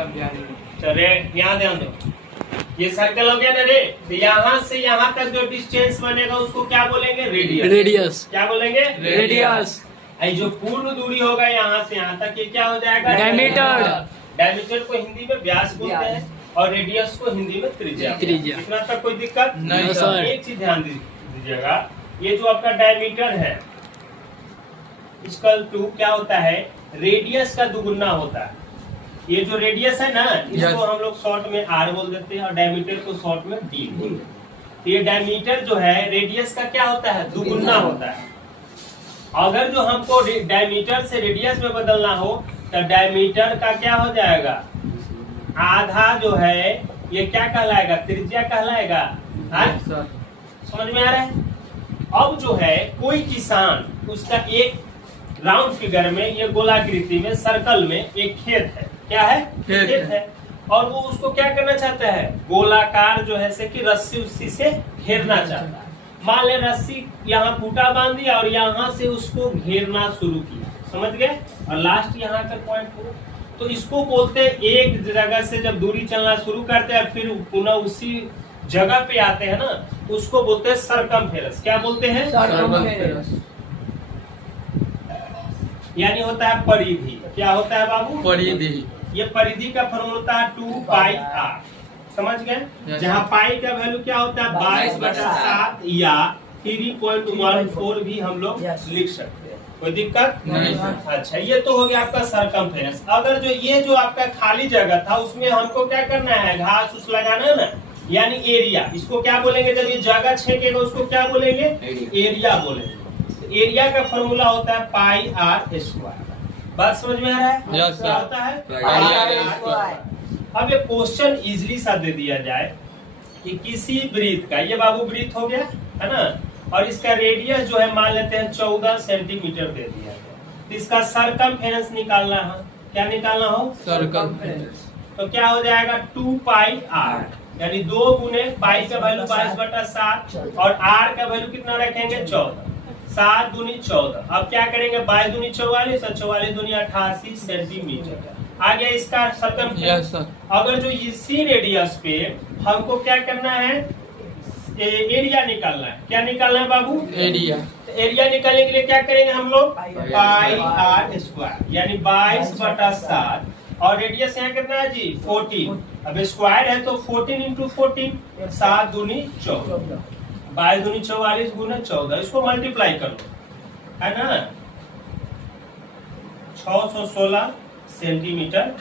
अब ध्यान दो। चले यहाँ ध्यान दो, ये सर्कल हो गया ना रे, तो यहाँ से यहाँ तक जो डिस्टेंस बनेगा उसको क्या बोलेंगे? रेडियस। रेडियस। क्या बोलेंगे? रेडियस। जो पूर्ण दूरी होगा यहाँ से यहाँ तक, ये क्या हो जाएगा? डायमीटर। डायमीटर को हिंदी में व्यास बोलते हैं और रेडियस को हिंदी में त्रिज्या। इतना तक कोई दिक्कत नहीं सर। एक चीज ध्यान दीजिएगा, ये जो आपका डायमीटर है इक्वल टू क्या होता है? रेडियस का दुगुना होता है। ये जो रेडियस है ना, इसको हम लोग शॉर्ट में आर बोल देते हैं और डायमीटर को शॉर्ट में डी बोल देते हैं। तो ये डायमीटर जो है रेडियस का क्या होता है? दुगुना होता है। अगर जो हमको डायमीटर से रेडियस में बदलना हो तो डायमीटर का क्या हो जाएगा? आधा जो है ये क्या कहलाएगा? त्रिज्या कहलाएगा। समझ में आ रहा है? अब जो है कोई किसान, उसका एक राउंड फिगर में, ये गोलाकृति में, सर्कल में एक खेत है। क्या है? खेत है। और वो उसको क्या करना चाहता है? गोलाकार जो है से कि रस्सी उसी से घेरना चाहता है। मान ले रस्सी यहाँ खूंटा बांध दिया और यहाँ से उसको घेरना शुरू किया, समझ गए? और लास्ट यहाँ का पॉइंट हो, तो इसको बोलते हैं, एक जगह से जब दूरी चलना शुरू करते हैं फिर पुनः उसी जगह पे आते हैं ना, उसको बोलते हैं सरकमफेरेंस। क्या बोलते हैं? सरकमफेरेंस। यानी होता है परिधि। क्या होता है बाबू? परिधि। ये परिधि का फॉर्मूला होता है 2 पाई आर। समझ गए? जहाँ पाई का वैल्यू क्या होता है? 22/7 या 3.14 भी हम लोग लिख सकते हैं। कोई दिक्कत नहीं। अच्छा, ये तो हो गया आपका सरकमफेरेंस। अगर जो ये जो आपका खाली जगह था उसमें हमको क्या करना है? घास उस लगाना है ना, यानी एरिया। इसको क्या बोलेंगे? जब ये जगह छेकेगा उसको क्या बोलेंगे? एरिया बोलेंगे। एरिया का फॉर्मूला होता है पाई आर स्क्वायर। बात समझ में आ रहा है? क्या होता है? पाई आर स्क्वायर। अब ये क्वेश्चन इजली सा दे दिया जाए कि किसी वृत्त का, ये बाबू वृत्त हो गया है ना, और इसका रेडियस जो है मान लेते हैं 14 सेंटीमीटर दे दिया गया, तो इसका सरकमफेरेंस निकालना है। क्या निकालना हो? सरकमफेरेंस। तो क्या हो जाएगा? 2 पाई आर, यानी 2 गुने पाई का वैल्यू 22/7 और आर का वैल्यू कितना रखेंगे? 14। 7 दूनी 14। अब क्या करेंगे? 22 दूनी 44 और 44 दूनी 88 सेंटीमीटर आ गया इसका सरकमफेरेंस। अगर जो इसी रेडियस पे हमको क्या करना है? एरिया निकालना है। क्या निकालना है बाबू? एरिया। तो एरिया निकालने के लिए क्या करेंगे हम लोग? पाई आर स्क्वायर, यानी 22/7 और रेडियस यहाँ कितना है जी? 14। अब स्क्वायर है तो 14 इंटू 14, 7 दूनी 14, 22 दूनी 44 गुना 14, इसको मल्टीप्लाई कर लो, है ना? 616 सेंटीमीटर